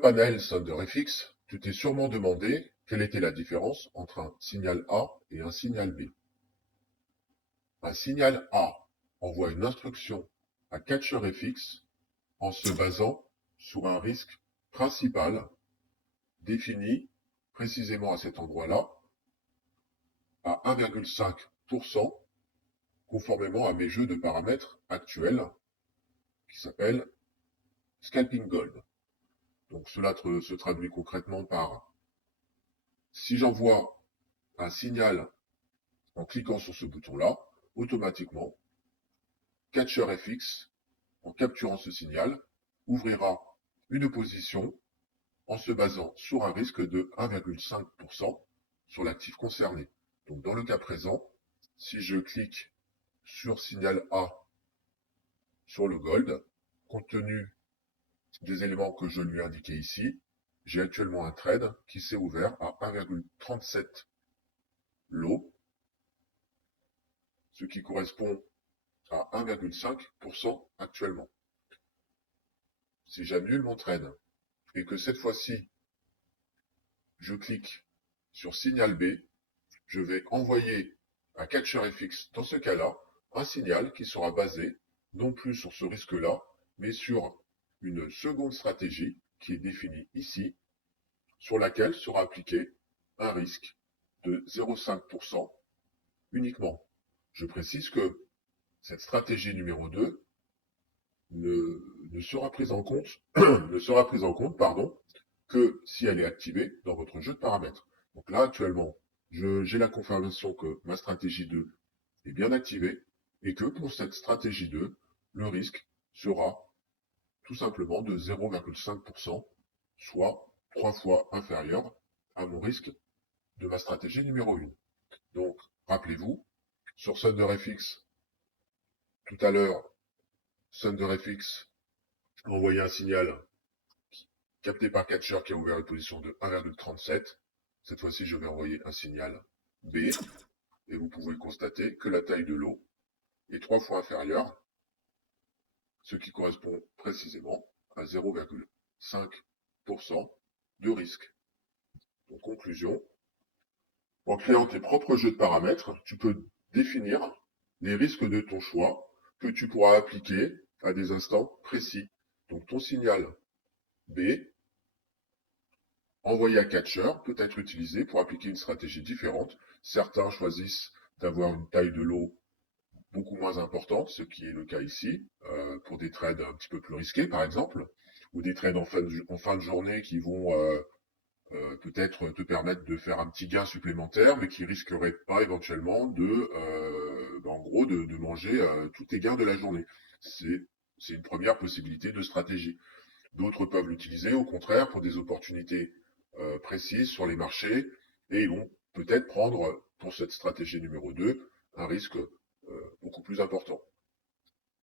le panel SunderFX, tu t'es sûrement demandé quelle était la différence entre un signal A et un signal B. Un signal A envoie une instruction à CatcherFX en se basant sur un risque principal défini précisément à cet endroit-là à 1,5% conformément à mes jeux de paramètres actuels qui s'appellent Scalping Gold. Donc cela se traduit concrètement par si j'envoie un signal en cliquant sur ce bouton-là, automatiquement, CatcherFX, en capturant ce signal, ouvrira une position en se basant sur un risque de 1,5% sur l'actif concerné. Donc dans le cas présent, si je clique sur signal A sur le gold, compte tenu des éléments que je lui ai indiqués ici, j'ai actuellement un trade qui s'est ouvert à 1,37 lots, ce qui correspond à 1,5% actuellement. Si j'annule mon trade et que cette fois-ci, je clique sur signal B, je vais envoyer à CatcherFX, dans ce cas-là, un signal qui sera basé non plus sur ce risque-là, mais sur une seconde stratégie qui est définie ici, sur laquelle sera appliqué un risque de 0,5% uniquement. Je précise que cette stratégie numéro 2 ne sera prise en compte, que si elle est activée dans votre jeu de paramètres. Donc là, actuellement, j'ai la confirmation que ma stratégie 2 est bien activée et que pour cette stratégie 2, le risque sera tout simplement de 0,5%, soit 3 fois inférieur à mon risque de ma stratégie numéro 1. Donc, rappelez-vous, sur SunderFX, tout à l'heure, SunderFX a envoyé un signal capté par Catcher qui a ouvert une position de 1,37. Cette fois-ci, je vais envoyer un signal B et vous pouvez constater que la taille de l'eau est 3 fois inférieure, ce qui correspond précisément à 0,5% de risque. Donc, conclusion, en créant tes propres jeux de paramètres, tu peux définir les risques de ton choix que tu pourras appliquer à des instants précis. Donc, ton signal B, envoyé à Catcher, peut être utilisé pour appliquer une stratégie différente. Certains choisissent d'avoir une taille de lot beaucoup moins importante, ce qui est le cas ici, pour des trades un petit peu plus risqués par exemple, ou des trades en fin de journée qui vont peut-être te permettre de faire un petit gain supplémentaire, mais qui risqueraient pas éventuellement de manger tous tes gains de la journée. C'est une première possibilité de stratégie. D'autres peuvent l'utiliser au contraire pour des opportunités précises sur les marchés et ils vont peut-être prendre pour cette stratégie numéro 2 un risque beaucoup plus important.